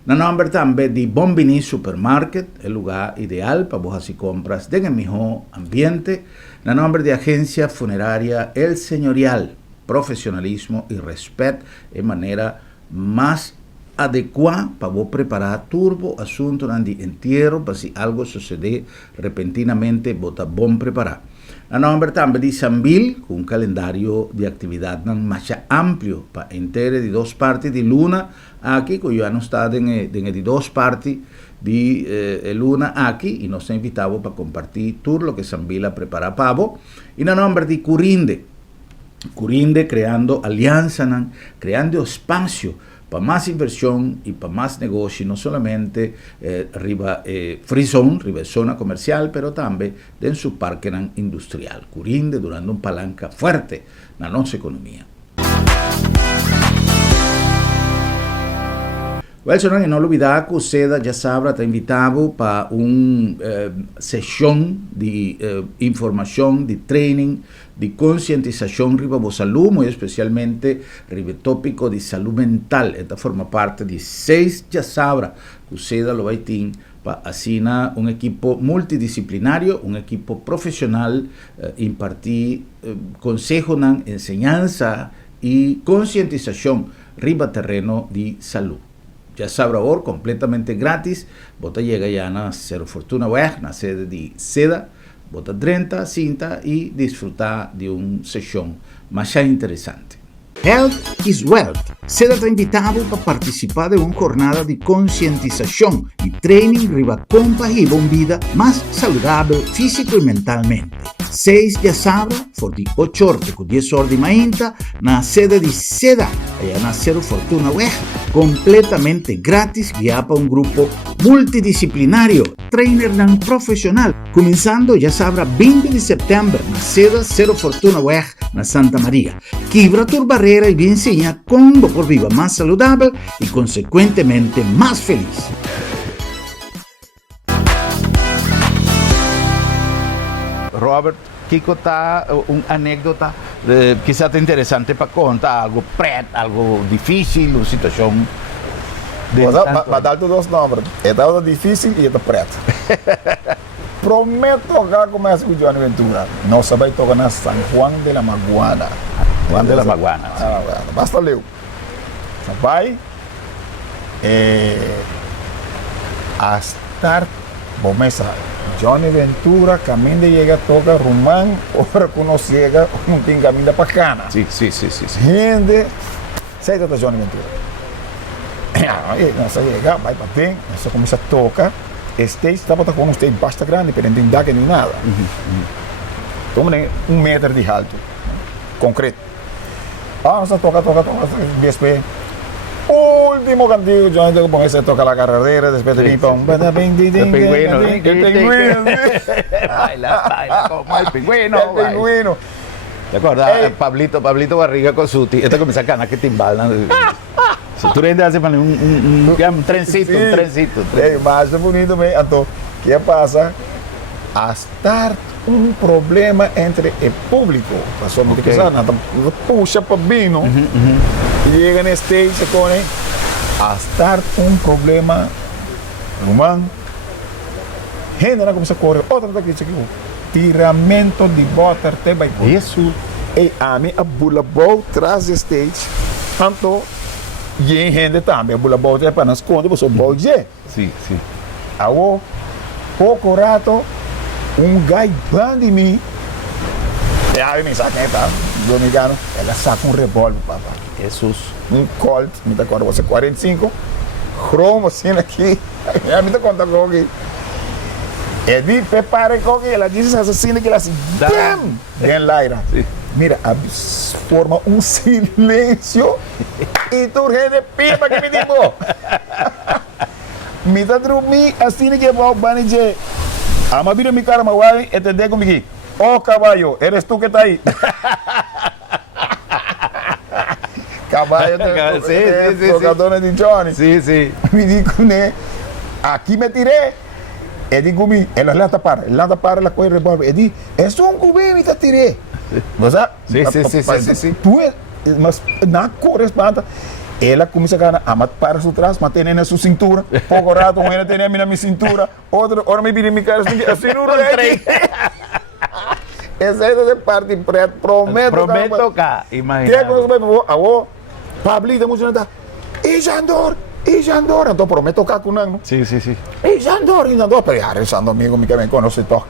Na nombre também de Bombini Supermarket, o lugar ideal para vos hacer compras en el mejor ambiente. Na nombre de Agencia Funeraria El Señorial, profissionalismo e respeito de maneira mais adequada para vos preparar turbo assunto de entierro para se algo suceder repentinamente, vos está bom preparar. A nombre também de Sambil, com um calendário de atividade mais amplo para inteira de 2 partes de luna aqui, que já não está de 2 partes de luna aqui, e nós invitamos para compartir tudo o que Sambil ha preparado para vos. E na nombre de Curinde, criando aliança, criando espaço para mais inversión y para más negocio, no solamente arriba Free Zone, arriba zona comercial, pero también en su parque industrial. Curinde durando un palanca fuerte en nuestra economía. Bueno, no olvidar que usted ya sabrá, está invitado para una sesión de información, de training, de concientización riba de salud, muy especialmente riba el tópico de salud mental. Esta forma parte de 6 ya sabrá que usted lo va a tener para asignar un equipo multidisciplinario, un equipo profesional, impartir consejo, enseñanza y concientización riba terreno de salud. Ya sabrá ahora, completamente gratis. Bota llega ya a Cero Fortuna Web, na sede de Seda. Bota 30, cinta y disfrutar de una sesión más interesante. Health is Wealth. Seda está invitado para participar de una jornada de concientización y training riba compagiva una vida más saludable físico y mentalmente. 6 de sabrá, por de 8 horas con 10 horas de mainta, na sede de Seda, allá na Cero Fortuna Web, completamente gratis, guiado para un grupo multidisciplinario, trainer profesional, comenzando ya sabrá 20 de septiembre, na Seda Cero Fortuna Web, na Santa María. Quebra tu barrera y enseña cómo por viva más saludable y consecuentemente más feliz. Robert, Kiko está una anécdota quizás interesante para contar, algo algo difícil, una situación. Va a dar 2 nombres. Esta é difícil e esta preto. Prometo que começa com Johnny Ventura. Nós vamos tocar na San Juan de la Maguana. Juan de la Maguana. Basta leu. Vai a estar bomesa. Johnny Ventura, caminho de llega, toca Rumán, ahora que uno llega, no tiene camino para cana. Sí. Gente, sei que Johnny Ventura. Nós llega, vai para ti, nós começa a tocar. Stage estava com um stage bastante grande, pero não tem daque nem nada. Então, 1 metro de alto, concreto. Nós toca, BSP. Último cantigo, Johnny começa a tocar a carreira, depois de ping-pong. El pingüino. Baila como el pingüino. ¿Te acuerdas? Pablito Barriga con su tía. Esta comienza a ganar que timbalan. Si tú le das un trencito. Mas é bonito mesmo. Então, o que passa? A estar um problema entre o público. Passou muito que puxa para vino. E chega no stage com a estar um problema humano. Gente não começa a correr. Outra daqui, tiramento de bota até vai. Isso. E a minha bulabou traz o stage. Então, e gente também, a bulabou é para nos esconder, você pode dizer. Sim. Aí, pouco rato, guy band de mim. E aí, me sabe quem tá? Dominicano, ela saca revólver, papai. Jesus. Colt, me tá conta, você 45, cromo assim aqui. Me tá conta com aqui. E vi, prepare com aqui, ela diz assim, que ela assim, bam! Bem Laira. Mira, forma um silêncio e tu de pipa que me digo. Me tá dormindo assim que vou banir. A mabira mi cara mawai entender comigo. Oh caballo, eres tú que tá aí. Caballo, jogador de Johnny. Sí. Me digo, né? Aqui me tirei. Ele gumi, ela lá para ela com o revólver. Ele é um gumi, me tá tirei. Mas Sim. Tu é, mas na corresponde. Ela começa a matar para su trás, mantém na sua cintura. Pouco rato, ela tem na minha cintura. Hora me vira minha cara assim no rei. Essa é a parte preta. Prometo cá. Imagina. Agora, Pablito, muito nada. E Jandor. Então prometo cá com não. Sim. E Jandor. Pero ya, amigo, que me conoce todo.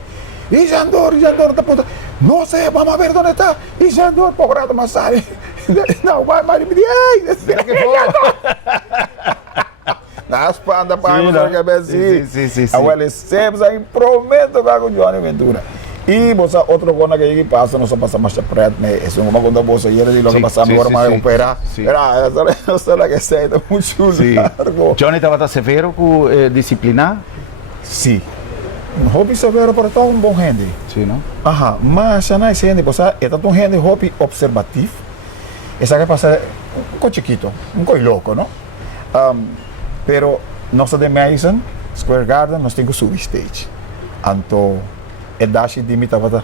E Jandor, está ponto. Não sei, vamos ver onde está. E Jandor, pouco rato, mas sai. Não, vai, mas me diz. Espera que for. Nas pandas, para que ver Sim. Agora, sempre aí, prometo cá com Johnny Ventura. E você, outra coisa que aqui passa, nós passamos a preta, né? Isso é uma coisa boa, e ele diz que passamos agora, mas operar. Essa é que sei, é muito largo. Johnny estava severo com disciplinar? Sim. Hobby severo para estar bom gente. Sim, não? Aham, mas não é gente, você é um gente hobby observativo. Essa que passa um coisa chiquito, um coisa louco, não? Pero nós de Madison Square Garden, nós temos substage. Então, é dashi de mitavata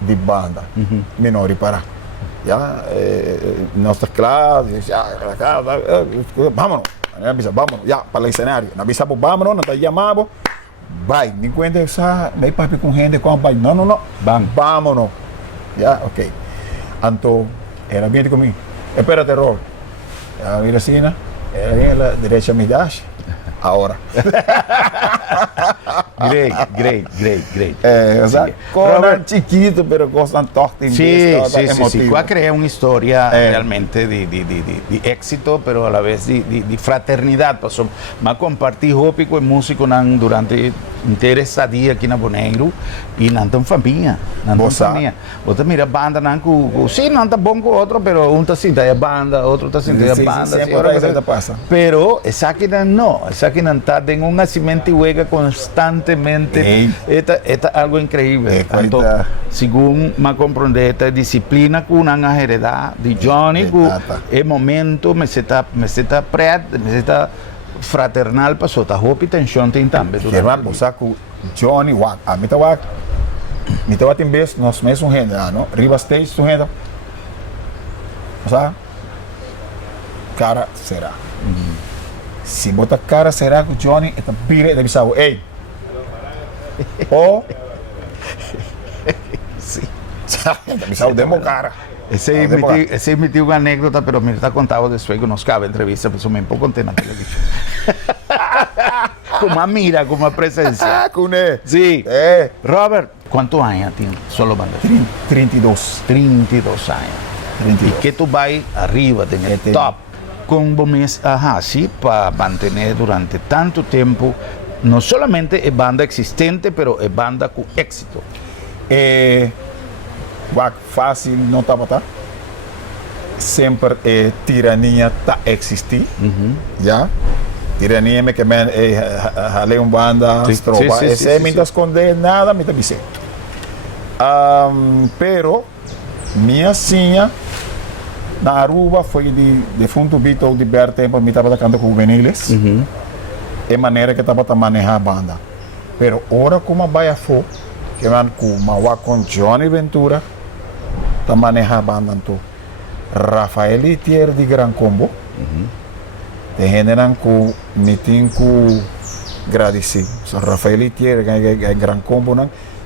de banda, menor para. Já, nossa classe, vámonos, já, para o cenário. Nós avisamos, vámonos, nós chamamos, vai, me cuenta essa, me papi com gente, com vai, não, vámonos. Já, ok. Então, ela vinha comigo, espérate, Rol. Ela vira assim, ela direita me dash. Ahora. Great. Conan chiquito, pero cosas tortas. Sí. Cuál crea una historia realmente de éxito, pero a la vez de fraternidad. Pasó, más compartir hobby con músico durante inteira estadia aqui na Bonaire e não tem família. Você mira banda, sim, não está bom com outro, pero um está sentindo a banda, outro está sentindo a banda. Pero essa aqui não está em uma cimenteira constantemente. Esta algo incrível. Então, segundo me compreender, esta disciplina que uma heredade de Johnny, que é momento, me está preto, me está fraternal para sua roupa e tensión tem também. Que vai você com Johnny Watt. A mim tá tem vez nós mesmo gente, não? Riva stage tu gente. Sabe? Cara será. Se bota cara será com Johnny, então pire de bisau. Ei. Sim. Bisau demo cara. Esse emitiu uma anécdota, pero me está contado después que nos cabe entrevista, pues me pongo contento na televisión. Como a mira, como a presencia. Sí. Robert, ¿cuántos años tiene solo banda? 32. 32 años. Y que tú vas arriba, en el top, con vos así para mantener durante tanto tiempo, no solamente es banda existente, pero es banda con éxito. Fácil não estava, tá? Sempre tirania tá existir, já? Tirania me que me halei banda, estroba, esse me tá esconder nada, me tá dizendo. Pero minha senha na Aruba foi de fundo Beatle de Ber tempo, me estava tocando com juveniles, é maneira que estava a manejar a banda. Pero ora como a baia for, que van com Johnny Ventura, tá manejar a banda então. Rafael Itier de Gran Combo, te generan com meeting com agradecer. So, Rafael Itier de Gran Combo,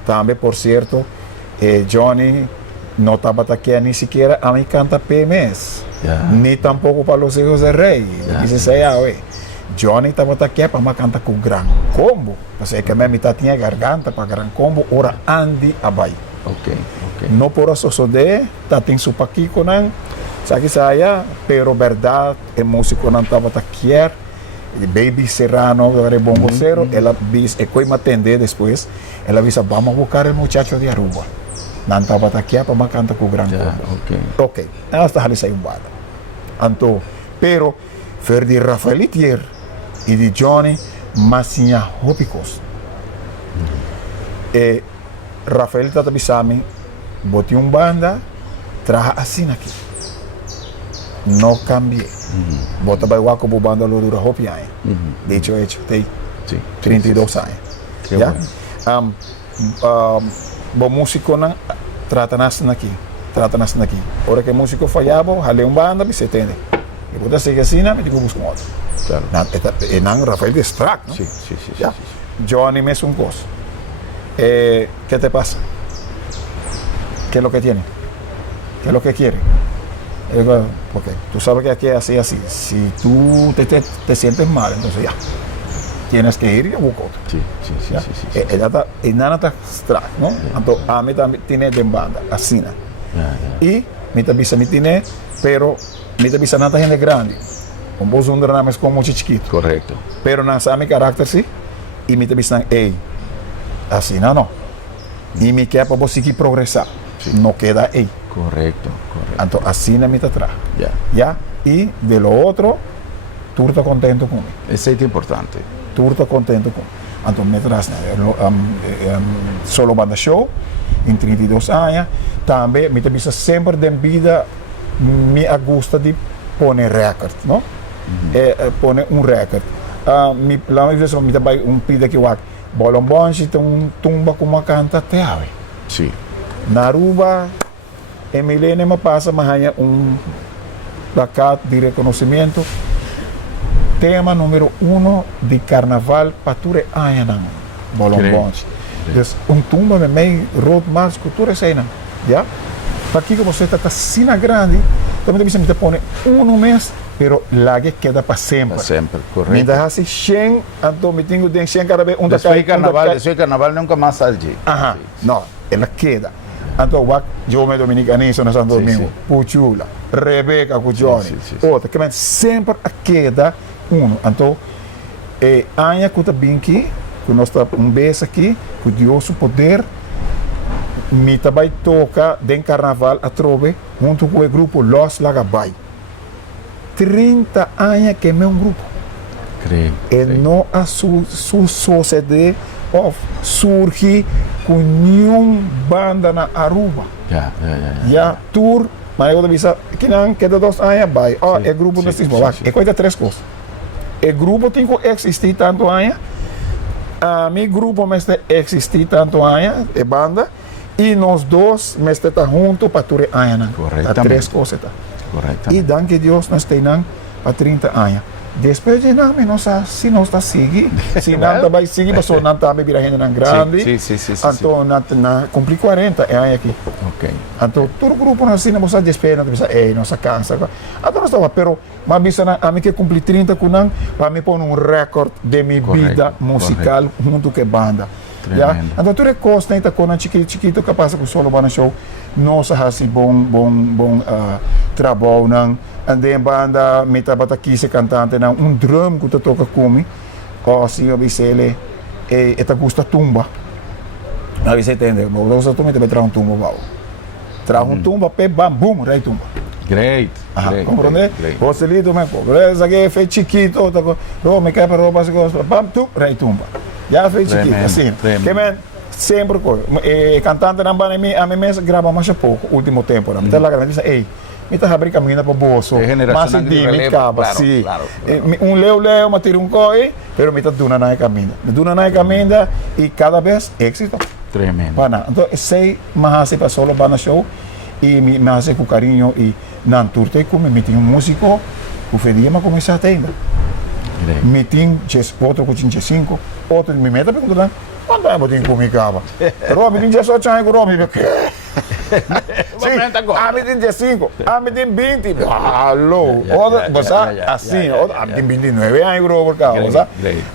também por certo, Johnny não estava aqui nem sequer a mim canta PMS, nem tampouco para os hijos de rei. Johnny estava aqui para me cantar com Gran Combo, porque que a minha mitad tinha garganta para Gran Combo, ora Andy Abay. Okay. No por eso de tem su paquico nan sabe saya pero verdad el músico nan estaba taquier Baby Serrano de bongo cero ela bis e coi me atender después ela avisa vamos a buscar el muchacho de Aruba nan estaba taquier para me cantar con Gran ok ela está ali sai banda anto pero Ferdi Rafael Itier e de Johnny Massinha Hópicos Rafael Tata Bisami botei banda, traja assim aqui. Não cambiei. Bota para o banda Lodura Hopi aí. De hecho, tem 32 anos. ya. Bom músico na trata nasce aqui. Ora que músico falhava, hale banda, me se entende. E puta sigue assim, me digo busco outro. Claro. E não Rafael de Strack, não? Sí. Johnny me es un cosa. ¿Qué te pasa? ¿Qué es lo que tiene? ¿Qué es lo que quiere? Porque tú sabes que aquí es así. Si tú te sientes mal, entonces ya. Tienes que ir y buscar otro. Sí. Ella está, y nada está Strack, ¿no? Entonces, a mí también tiene de banda, así. Y me tiene, pero me bisa nada gente grande. Un voz un drama es como muy chiquito. Correcto. Pero no sabe mi carácter, sí. Y me bisa, así no. Y me queda para seguir progresar. Sí. No queda ahí. Correcto. Entonces, así no me atrás. Ya. Y de lo otro, tú estás contento conmigo. Ese es importante. Tú estás contento conmigo. Entonces, me traes solo banda show, em 32 anos. Também, me bisa sempre de vida, me gusta de poner recorde, não? Poner recorde. Lá me vez me trabalho pida que o bolão bom, se tem tumba com uma canta até ave. Sim. Na Aruba, em milênio me passa mais placat de reconhecimento. Tema número 1 de carnaval pature ayanang bolong bons. Dus tumba me mei road mas cultura cena, já? Para que você está assim na grande, também você me põe mês, pero lá que queda para sempre. Para sempre, correto. Me dá assim 100, então me tenho de 100 cada vez Después carnaval nunca mais sai. Ajá. Não, ela queda. Então, eu me dominicanizo na Santo Domingo, Puchula, Rebeca com Johnny, outra que sempre queda então, Anya que está bem aqui, que nós está beijo aqui, que Deus o poder, me também toca de carnaval a trove, junto com o grupo Los Lagabai. 30 anos que é meu grupo. E não a sociedade surge com nenhuma banda na Aruba. Já, tour, mas eu disse que não, que de 2 anos vai. É grupo nesse momento. É coisa 3 coisas. O grupo tem que existir tanto anos, meu grupo mestre existir tanto anos, é banda, e nós dois mestre tá junto para tudo anos. Corretamente. 3 coisas tá. Corretamente. E danke Deus nós temos para 30 anos. Depois de nós, se nós está seguir, se não vai seguir, mas não está me virando tão grande. Sim. Então, cumpri 40 anos aqui. Ok. Então, todo o grupo nós não se despede, não se cansa. Então, nós estamos, pero, mas a mim que cumpri 30 com não, para me pôr recorde de minha vida musical junto com a banda. Então, tudo é costa, então, quando chiquito que passa com o solo banda show, nós fazemos bom trabalho, não. Andei banda, me estava aqui se cantante, não, drum que tu toca comigo, assim, eu disse ele, esta gusta tumba. Eu disse, entende, eu gosto tumba, te traz tumba, traz tumba, pe bam, boom, rei tumba. Great. Compreende? Você lido mesmo, beleza, aqui fez chiquito, me quer para roupa, bam, tum, rei tumba. Já fez chiquito, assim, que man, sempre coisa. Cantante na banda, a mim mesmo grava mais pouco, último tempo, não, então lá grande diz, ei, me está abrindo caminho para o bolso, mas se diz, me acaba, sim. Leu, me tira coi, pero me está dando na caminho. Me dando na caminho e cada vez éxito. Tremendo. Então, sei, mas para solo banda show e me hace com carinho e na turte como me tinha músico, o fedia me começar a ter. Me tinha outro com 5, outro me meta perguntando, quanto tempo tem comigo? Rob, tem 18 anos com Rob. Me tem 5, me tem 20. Alô, assim, me tem 29 anos com Rob.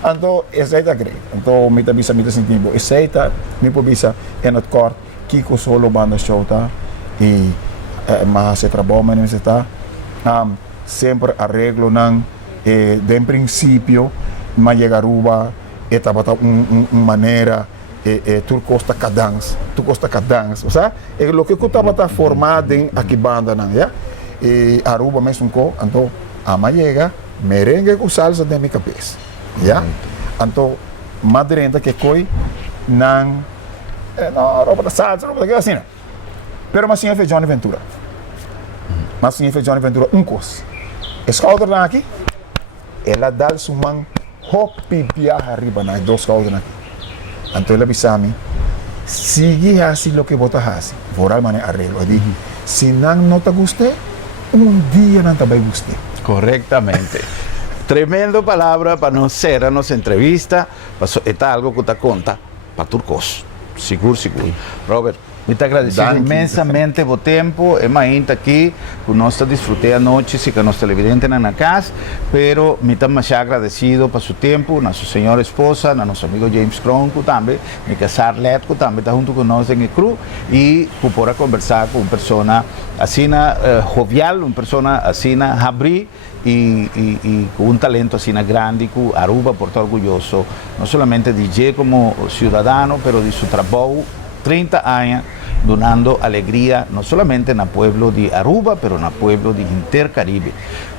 Então, essa é a grande. Então, me está bisa, me está sentindo. Essa é a me bisa, é no corte, Kiko solo banda show, tá? E, mas se trabalha, mas não está. Sempre arreglo, não. De princípio, mas chega a Aruba, estava uma maneira, tu costa cadans, o sea, o que eu estava formado em aqui banda, não, já? E Aruba mesmo com, então, ama chega, merengue com salsa de minha cabeça, já? Então, madrenda que coi, não, roupa da salsa, roupa daquela assim, pero mas sim é Johnny Ventura, coisa, escolta lá aqui, ela dá-se hop e viaja arriba nas 2 caldas aqui. Antonio Lapisami, sigue así lo que votas así, por manejar arreglo. Si no te guste, un día no te va a gustar. Correctamente. Tremendo palabra para nos ser a nossa entrevista, para algo que te conta para turcos. Seguro. Robert, me te agradecido imensamente por tempo. É uma ainda aqui, que nós disfrutei a noite, e que nós televidentes na casa, pero me te mais agradecido por seu tempo, na sua senhora esposa, na nosso amigo James Cronco também, me casar Letco também está junto com nós em cru e por poder conversar com uma pessoa assim jovial, uma pessoa assim abrir y con un talento así grande, que Aruba por todo orgulloso, no solamente DJ como ciudadano, pero de su trabajo, 30 años, donando alegría, no solamente en el pueblo de Aruba, pero en el pueblo de Intercaribe.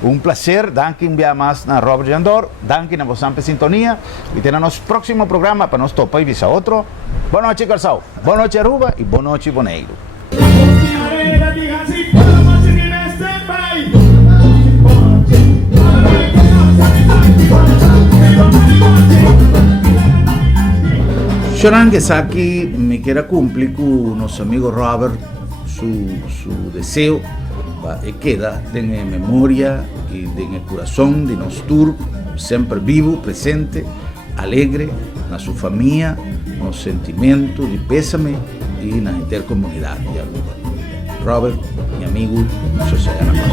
Un placer, danke un día más a Robert Jandor, danke a vos en sintonía, y tenemos próximo programa para nos topa y visa otro. Buenas noches, Garzao, buenas noches, Aruba, y buenas noches, Bonaire. Choran Saki me quiera cumplir con nuestro amigo Robert su deseo queda en memoria y en el corazón de nosotros siempre vivo, presente, alegre, en su familia, en los sentimientos de pésame y en la intercomunidad de Aruba. Robert, mi amigo, eso se gana más.